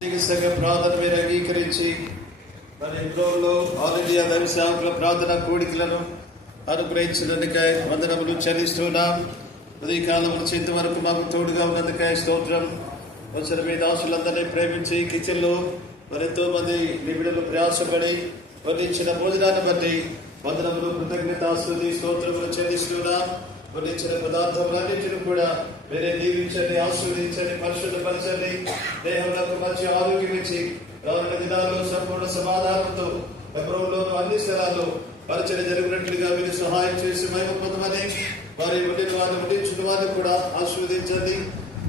సంఘ ప్రార్థన మీరు అంగీకరించి మన ఇంట్లో ఆల్ ఇండియా దైవ సేవకుల ప్రార్థన కోడికలను అనుగ్రహించినందుకై వందనములు చెల్లిస్తున్నాం. ఉదయ కాలం చింత వరకు మాకు తోడుగా ఉన్నందుకై స్తోత్రం. వచ్చిన మీ దాసులందరినీ ప్రేమించి కిచెన్లో మరెంతో మంది నిబిడలు ప్రయాసపడి వడ్డించిన భోజనాన్ని బట్టి వందనములు కృతజ్ఞతాస్తుతి స్తోత్రములు చెల్లిస్తున్నాం. వడ్డించిన పదార్థములన్నింటినీ కూడా మీరే దీవించండి, ఆశీర్వదించండి, పరిశుద్ధపరచండి. దేహంలో మంచి ఆరోగ్యం ఇచ్చి రానున్న దినాల్లో సంపూర్ణ సమాధానంతో ఎబ్రోన్లోను అన్ని స్థలాల్లో పరిచయం జరిగినట్లుగా మీరు సహాయం చేసి మహిమ పొందమని, వారి ఉండిన వారిని ఉండించిన వారిని కూడా ఆశీర్వదించండి.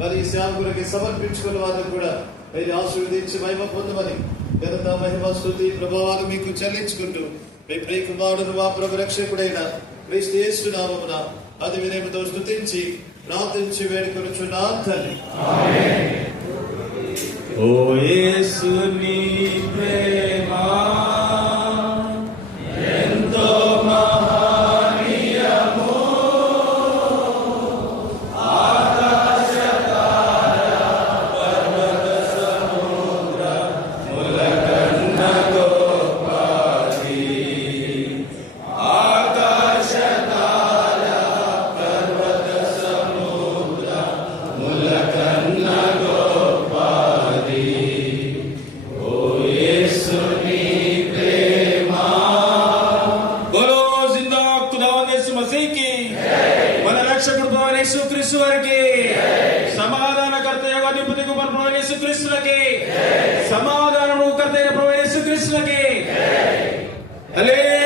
మరి ఈ సేవకులకి సమర్పించుకున్న వారిని కూడా మీరు ఆశీర్వదించి మహిమ పొందమని ఘనత మహిమ స్తుతి ప్రభావాలు మీకు చెల్లించుకుంటూ మీ ప్రియ కుమారుడు మా ప్రభు రక్షకుడైన క్రీస్తు యేసు నామమున అది వినయముతో స్తుతించి ప్రార్థించి వేడుకొనుచున్నాం తండ్రి. ఓ యేసు నీ ప్రేమ ఎంతో మహనీయము, ఆకాశ తార పర్వత సముద్రముల కన్న గొప్పది. ఆకాశ తార పర్వత సముద్రముల కన్న యేసుక్రీస్తు వారికి, సమాధానకర్త అధిపతి ప్రభు యేసుక్రీస్తులకి, సమాధానము కర్త అయిన ప్రభు యేసుక్రీస్తులకి. హల్లెలూయా.